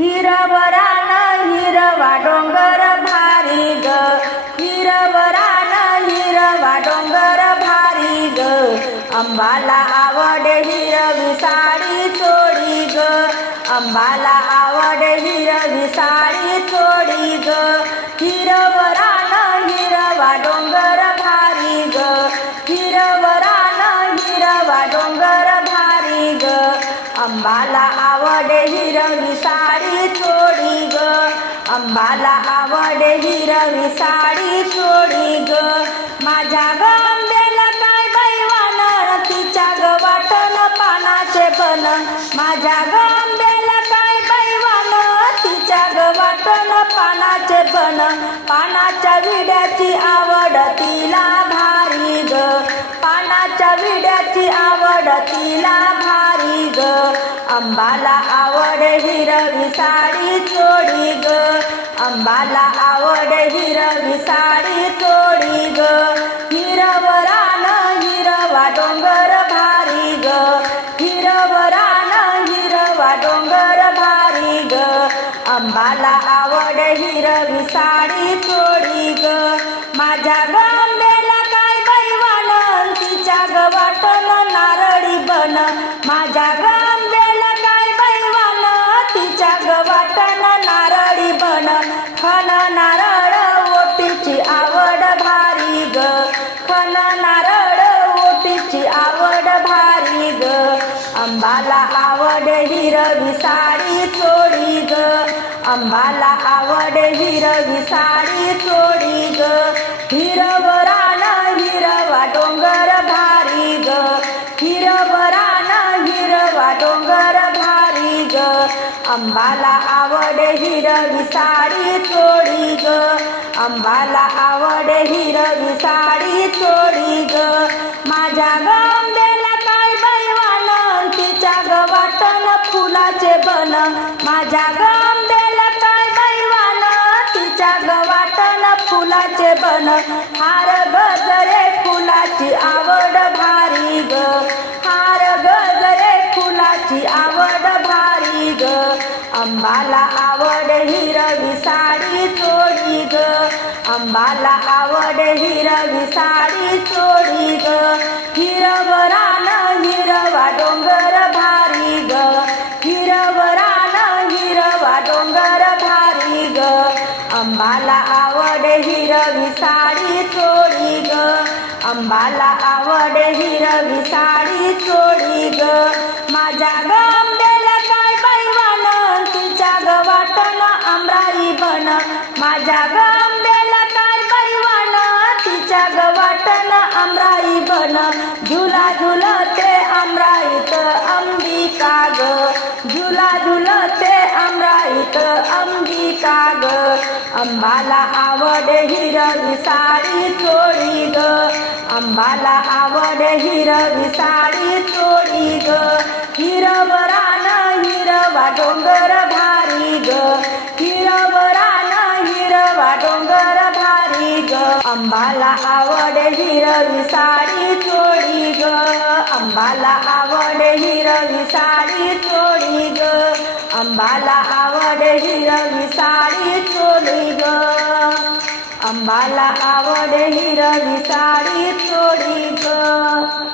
हिरवरान हिरवा डोंगर भारी ग. हिरवरान हिरवा डोंगर भारी ग. अंबाला आवडे हिरवी साडी चोडी ग. अंबाला आवडे हिरवी साडी चोडी ग. हिरवी साडी चोडी ग. अंबाला आवडे हिरवी साडी चोडी ग. माझ्या गंबेला काय बैवान तिच्या ग वाटण पानाचे बन. माझ्या गंबेला काय बैवान तिच्या ग वाटण पानाचे बन. पानाच्या विड्याची आव अंबाला आवड हिरवी साडी चोडी ग. अंबाला आवड हिरवी साडी चोडी ग. हिरवरान हिरवा डोंगर भारी ग. हिरवरान हिरवा डोंगर भारी ग. अंबाला आवड हिरवी साडी चोडी ग. माझ्या आवड हिरवी साडी चोडी ग. अंबाला आवड हिरवी साडी चोडी ग. हिरवरान हिरवा डोंगर भारी ग. हिरवरान हिरवा डोंगर भारी ग. अंबाला आवड हिरवी साडी चोडी ग. अंबाला आवड हिरवी साडी चोडी ग. माझ्या गंबेला माझ्या गंबेला काय बैवान तिच्या गवाटन फुलाचे बन. हार गजरे फुलाची आवड भारी ग. हार गजरे फुलाची आवड भारी ग. अंबाला आवड हिरवी साडी चोडी ग. अंबाला आवड हिरवी साडी चोडी ग. हिरवरा आवडे हिरवी साडी चोळी ग. अंबाला आवडे हिरवी साडी चोळी ग. अंबाला आवड हिरवी साडी चोळी ग. अंबाला आवड हिरवी साडी चोळी ग. हिरवरान हिरवा डोंगर भारी ग. हिरवरान हिरवा डोंगर भारी ग. अंबाला आवड हिरवी साडी चोळी ग. अंबाला आवड हिरवी साडी चोळी ग. अंबाला आवड हिरवी साडी चोळी ग. अंबाला आवड हिरवी साडी चोळी ग.